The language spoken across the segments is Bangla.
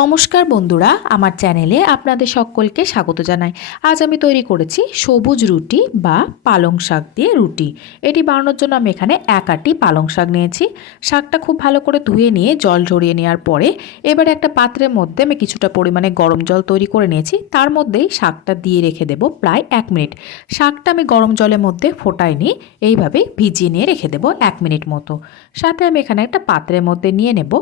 নমস্কার বন্ধুরা, আমার চ্যানেলে আপনাদের সকলকে স্বাগত জানাই। আজ আমি তৈরি করেছি সবুজ রুটি বা পালং শাক দিয়ে রুটি। এটি বানানোর জন্য আমি এখানে 1 আঁটি পালং শাক নিয়েছি। শাকটা খুব ভালো করে ধুয়ে নিয়ে জল ঝরিয়ে নেওয়ার পরে এবারে একটা পাত্রের মধ্যে আমি কিছুটা পরিমাণে গরম জল তৈরি করে নিয়েছি। তার মধ্যেই শাকটা দিয়ে রেখে দেব প্রায় 1 মিনিট। শাকটা আমি গরম জলের মধ্যে ফোটাইনি, এইভাবেই ভিজিয়ে নিয়ে রেখে দেব 1 মিনিট মতো। সাথে আমি এখানে একটা পাত্রের মধ্যে নিয়ে নেব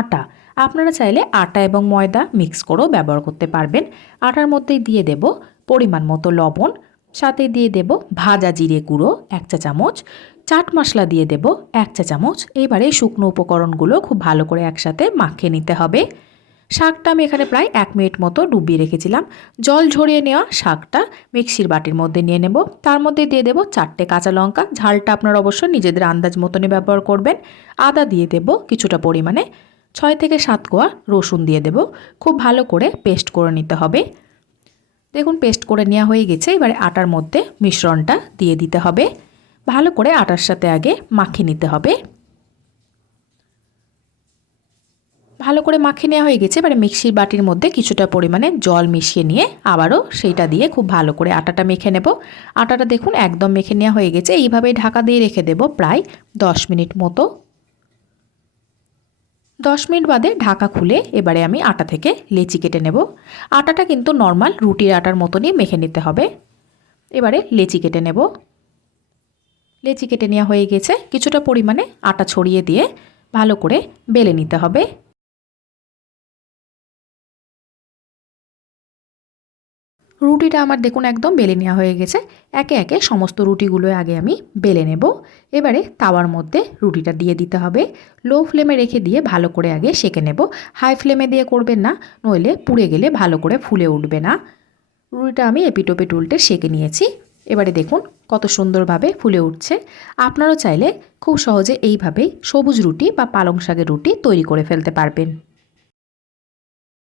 আটা। আপনারা চাইলে আটা এবং ময়দা মিক্স করেও ব্যবহার করতে পারবেন। আটার মধ্যেই দিয়ে দেব পরিমাণ মতো লবণ, সাথে দিয়ে দেব ভাজা জিরে গুঁড়ো 1 চা চামচ, চাট মশলা দিয়ে দেব 1 চা চামচ। এবারে শুকনো উপকরণগুলো খুব ভালো করে একসাথে মাখিয়ে নিতে হবে। শাকটা আমি এখানে প্রায় 1 মিনিট মতো ডুবিয়ে রেখেছিলাম। জল ঝরিয়ে নেওয়া শাকটা মিক্সির বাটির মধ্যে নিয়ে নেব। তার মধ্যে দিয়ে দেব 4টে কাঁচা লঙ্কা, ঝালটা আপনারা অবশ্যই নিজেদের আন্দাজ মতনই ব্যবহার করবেন। আদা দিয়ে দেব কিছুটা পরিমাণে, 6 থেকে 7 কোয়া রসুন দিয়ে দেব। খুব ভালো করে পেস্ট করে নিতে হবে। দেখুন পেস্ট করে নেওয়া হয়ে গেছে। এবারে আটার মধ্যে মিশ্রণটা দিয়ে দিতে হবে। ভালো করে আটার সাথে আগে মাখিয়ে নিতে হবে। ভালো করে মাখিয়ে নেওয়া হয়ে গেছে। এবারে মিক্সির বাটির মধ্যে কিছুটা পরিমাণে জল মিশিয়ে নিয়ে আবারও সেইটা দিয়ে খুব ভালো করে আটাটা মেখে নেব। আটাটা দেখুন একদম মেখে নেওয়া হয়ে গেছে। এইভাবেই ঢাকা দিয়ে রেখে দেব প্রায় 10 মিনিট মতো। 10 মিনিট বাদে ঢাকা খুলে এবারে আমি আটা থেকে লেচি কেটে নেব। আটাটা কিন্তু নর্মাল রুটির আটার মতনই মেখে নিতে হবে। এবারে লেচি কেটে নেব। লেচি কেটে নেওয়া হয়ে গেছে। কিছুটা পরিমাণে আটা ছড়িয়ে দিয়ে ভালো করে বেলে নিতে হবে। রুটিটা আমার দেখুন একদম বেলে নেওয়া হয়ে গেছে। একে একে সমস্ত রুটিগুলো আগে আমি বেলে নেব। এবারে তাওয়ার মধ্যে রুটিটা দিয়ে দিতে হবে। লো ফ্লেমে রেখে দিয়ে ভালো করে আগে সেঁকে নেব। হাই ফ্লেমে দিয়ে করবেন না, নইলে পুড়ে গেলে ভালো করে ফুলে উঠবে না। রুটিটা আমি এপিটোপিট উল্টে সেঁকে নিয়েছি। এবারে দেখুন কত সুন্দরভাবে ফুলে উঠছে। আপনারাও চাইলে খুব সহজে এইভাবেই সবুজ রুটি বা পালং শাকের রুটি তৈরি করে ফেলতে পারবেন।